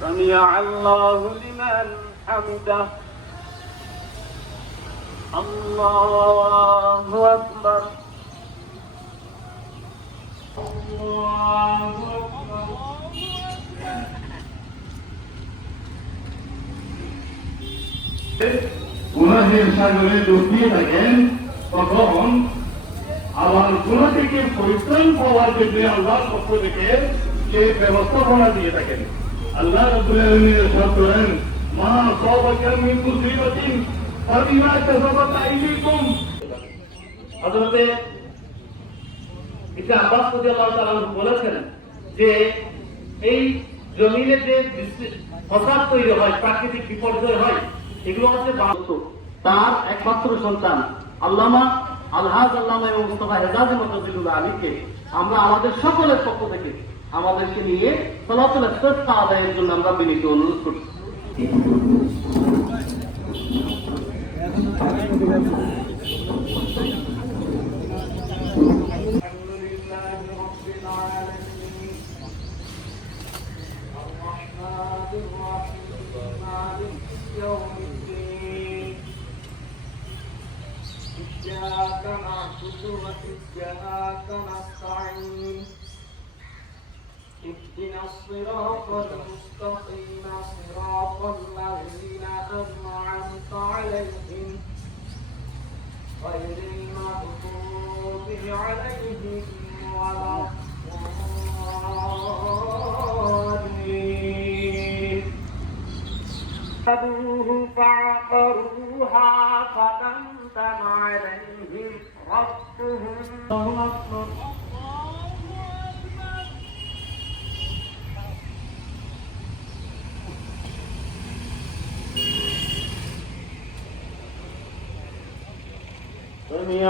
سمع الله لمن حمده الله أكبر الله أكبر গুনাহের সাগরে ডুবিয়ে থাকেন তখন আবার গুণা থেকে পরিত্রাণ পাওয়ার জন্য আল্লাহর পক্ষ থেকে সেই ব্যবস্থাপনা দিয়ে থাকেন আল্লাহ বলেছেন যে এই জমিনে যে ফসল তৈরি হয়, প্রাকৃতিক বিপর্যয় হয়, এগুলো হচ্ছে তার একমাত্র সন্তান আল্লামা আলহাজ আল্লামা এবং মুস্তফা হেজাজ আমরা আমাদের সকলের পক্ষ থেকে আমাদেরকে নিয়ে সলাতুল ইস্তেসকা আদায়ের জন্য আমরা বিনীত অনুরোধ করছি الحمد لله رب العالمين الرحمن الرحيم مالك يوم الدين إياك نعبد وإياك نستعين اهدنا الصراط المستقيم صراط الذين أنعمت عليهم. غير المغضوب عليهم ولا خذوه فعقروها فدمدم عليهم ربهم.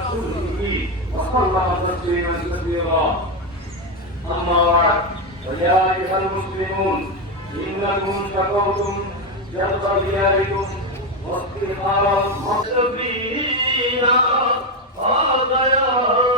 إلى كله وسلم تسليما كثيرا أما بعد فيا أيها المسلمون إنكم شكرتم جلب دياركم واستغفار المصرفين هذا يا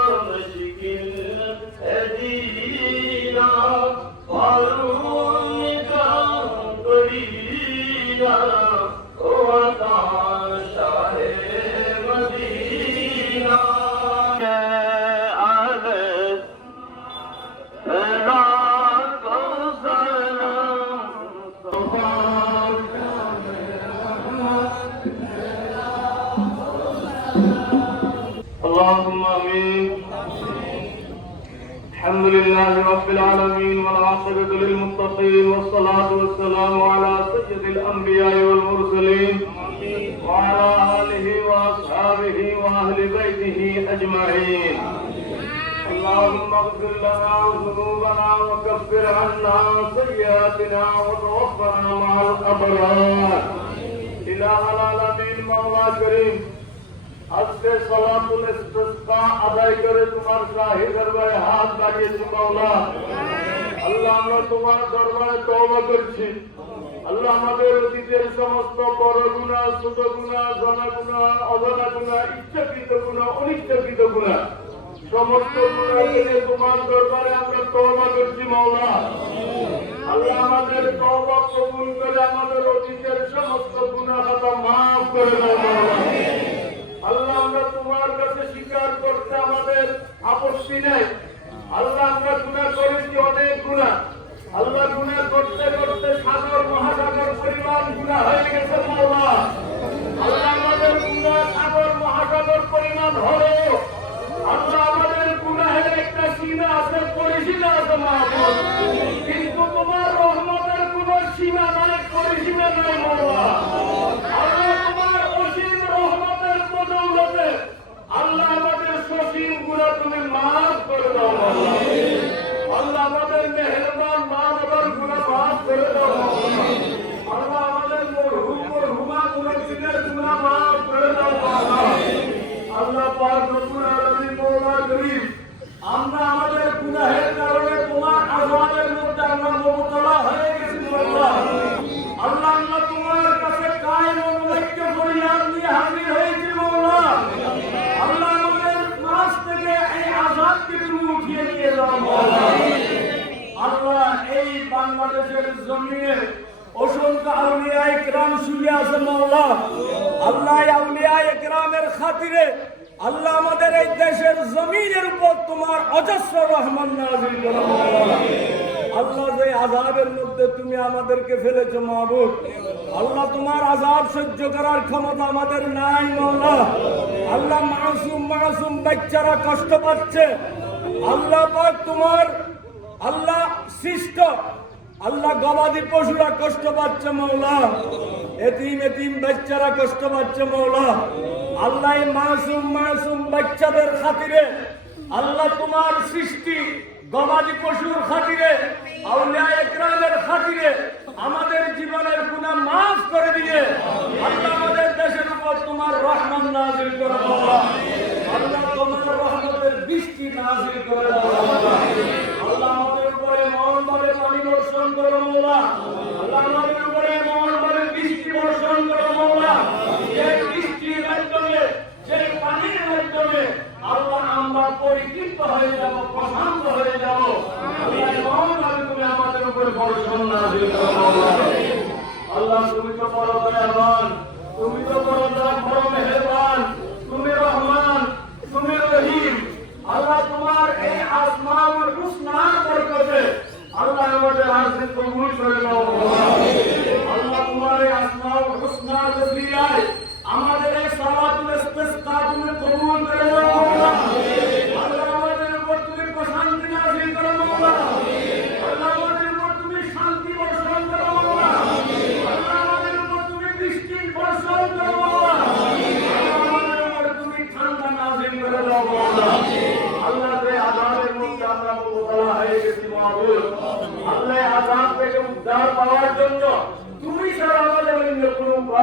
اللهم آمين. الحمد لله رب العالمين والعاقبة للمتقين والصلاة والسلام على سيد الأنبياء والمرسلين وعلى آله وأصحابه وأهل بيته أجمعين. اللهم اغفر لنا ذنوبنا وكفر عنا سيئاتنا وتوفنا مع الأبرار. إله العالمين مولا كريم আজকে সালাতুল ইস্তিসকা আদায় করে তোমার শাহী দরবারে হাত বাড়িয়েছি মাওলা। আল্লাহ, আমরা তোমার দরবারে তওবা করছি। আল্লাহ, আমাদের অতীতের সমস্ত বড় গুণা, ছোট গুণা, জানা গুণা, অজানা গুণা, ইচ্ছাকৃত গুণা, অনিচ্ছাকৃত গুণা, সমস্ত গুণা থেকে তোমার দরবারে আমরা তওবা করছি মাওলা। আল্লাহ, আমাদের তওবা কবুল করে আমাদের অতীতের সমস্ত আপত্তি নাই। আল্লাহ আমরা গুণা করেছি অনেক গুণা আল্লাহ গুণা করতে করতে সাগর, মহাসাগর পরিমাণ গুণা হয়ে গেছে, আল্লাহ আমাদের গুণা সাগর মহাসাগর পরিমাণ হলো আল্লাহ আমাদের গুণাহের একটা সীমা আছে পরিসীমা আছে মাহবুব সীমা নাই মৌলা আল্লাহ তোমার অসীম রহমতের বদৌলতে আল্লাহ আমাদের সসীম গুণা তুমি মাফ করে দাও মৌলা আল্লাহ আমাদের মেহরবান, মা বাবার গুণা মাফ করে দাও। আল্লাহ আমাদের মরহুম, মরহুমা মুরব্বিদের গুনাহ মাফ করে দাও আমরা আমাদের গুনাহের কারণে তোমার আযাবের মধ্যে আমরা মুবতলা হয়ে গেছি মওলা আল্লাহ আমরা তোমার কাছে কায়েম অনুরোধ ফরিয়াদ নিয়ে হাজির হয়েছি মওলা আল্লাহ আমাদের মাছ থেকে এই আযাবকে তুমি উঠিয়ে নিয়ে যাও মওলা আল্লাহ এই বাংলাদেশের জমিনে অসংখ্য আউলিয়া ইকরাম শুয়ে আছে মাওলা। আল্লাহ আউলিয়া ইকরামের খাতিরে আল্লাহ আমাদের এই দেশের জমিনের উপর তোমার অজস্র রহমান নাজিল আল্লাহ যে আজাবের মধ্যে তুমি আমাদেরকে ফেলেছো মাহবুব, আল্লাহ তোমার আজাব সহ্য করার ক্ষমতা আমাদের নাই মাওলা। আল্লাহ মাসুম মাসুম বাচ্চারা কষ্ট পাচ্ছে। আল্লাহ পাক তোমার, আল্লাহ সৃষ্ট আল্লাহ গবাদি পশুরা কষ্ট পাচ্ছে মৌলা। এতিম এতিম বাচ্চারা কষ্ট পাচ্ছে মৌলা। আল্লাহ মাসুম মাসুম বাচ্চাদের খাতিরে আল্লাহ তোমার সৃষ্টি গবাদি পশুর খাতিরে, আউলিয়া একরামের খাতিরে আমাদের জীবনের গুনাহ মাফ করে দিয়ে আল্লাহ আমাদের দেশের উপর তোমার রহমান নাজিল করে আল্লাহ তোমার রহমতের বৃষ্টি নাজিল করে মৌলা আল্লাহ আমাদের উপরে মহলভাবে পানি বর্ষণ করো মৌলা আল্লাহ আমাদের উপরে মহলভাবে বৃষ্টি বর্ষণ করো মৌলা যে বৃষ্টির মাধ্যমে যে পানির মাধ্যমে আল্লাহ আমরা পরিতৃপ্ত হয়ে যাব প্রশান্ত হয়ে যাব আল্লাহ মহলভাবে তুমি আমাদের উপরে বর্ষণ নাজিল করো মৌলা আল্লাহ, তুমি তো বড় দয়াবান, তুমি তো বড় দয়া আল্লাহ তোমার এই আসমাউল বরকতে আল্লাহ আমাদের আরজে কবুল করে নাও। আল্লাহ তোমার আমাদের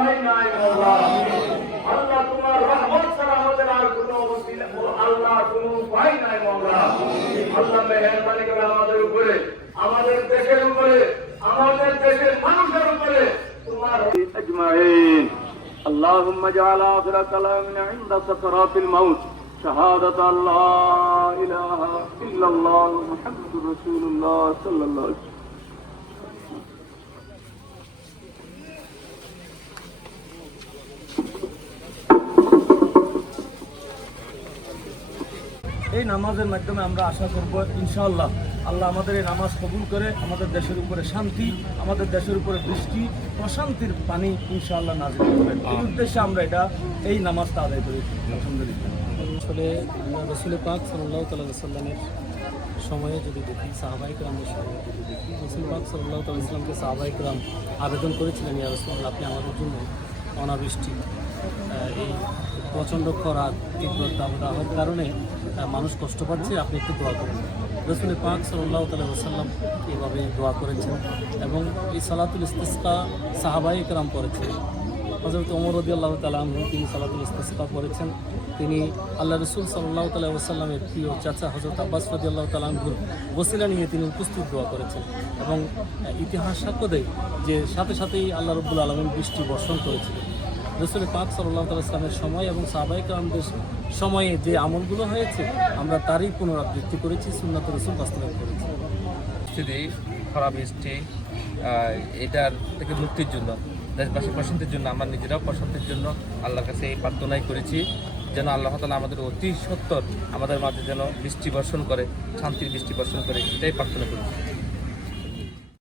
কোনো উপায় নাই মাওলা আল্লাহ তোমার রহমত ছাড়া আমাদের আর কোনো ওসিলা ও আল্লাহ কোনো উপায় নাই মাওলা আল্লাহ মেহেরবানি করে আমাদের উপরে আমাদের দেশের উপরে আমাদের দেশের মানুষের উপরে তোমার أجمعين اللهم اجعل آخر كلامنا عند سكرات الموت شهادة أن لا إله إلا الله محمد رسول الله صلى الله عليه وسلم এই নামাজের মাধ্যমে আমরা আশা করব ইনশাআল্লাহ আল্লাহ আমাদের এই নামাজ কবুল করে আমাদের দেশের উপরে শান্তি আমাদের দেশের উপরে বৃষ্টি প্রশান্তির পানি ইনশাআল্লাহ নাজিল করবেন। এই উদ্দেশ্যে আমরা এটা এই নামাজটা আদায় করি। আলহামদুলিল্লাহ। আসলে রসুল পাক সাল্লাহ তাল্লাহ সাল্লামের সময়ে যদি দেখি সাহাবাহিক রামের সময়ে যদি দেখি রসুল পাক সাল্লাহ তাল্লাহ ইসলামকে সাহাবাহিক রাম আবেদন করেছিলেন ইয়া রসুল আপনি আমাদের জন্য অনাবৃষ্টি এই প্রচণ্ড খরা তীব্র দাবদাহের কারণে মানুষ কষ্ট পাচ্ছে, আপনি একটু দোয়া করুন। রসুল পাক সাল্লাহ তাল্লাহ সাল্লাম এভাবে দোয়া করেছেন এবং এই সালাতুল ইস্তিস্কা সাহাবাহিক রাম করেছেন হজরত ওমর রদি আল্লাহ তালাম তিনি সালাতুল ইস্তেসকা করেছেন তিনি আল্লাহ রসুল সাল্লাহ তাল্লাহ সাল্লামের প্রিয় চাচা হজরত আব্বাস রদি আল্লাহ তালামগুর বসিলা নিয়ে তিনি উপস্থিত দোয়া করেছেন এবং ইতিহাস সাক্ষ্য দেয় যে সাথে সাথেই আল্লাহ রব্বুল আলমের বৃষ্টি বর্ষণ করেছিলেন। রসুল পাক সাল্লাহ তাল্লাহ ইসলামের সময় এবং সাহবাহিক আমাদের সময়ে যে আমলগুলো হয়েছে, আমরা তারই পুনরাবৃত্তি করেছি, সুন্নাত রসুল বাস্তবায়ন করেছি। পরিস্থিতি খারাপ বৃষ্টি এটার থেকে মুক্তির জন্য দেশবাসীর প্রশান্তির জন্য, আমার নিজেরাও প্রশান্তির জন্য আল্লাহর কাছে এই প্রার্থনাই করেছি, যেন আল্লাহ তালা আমাদের অতি সত্তর, আমাদের মাঝে যেন বৃষ্টি বর্ষণ করে, শান্তির বৃষ্টি বর্ষণ করে, এটাই প্রার্থনা করেছি।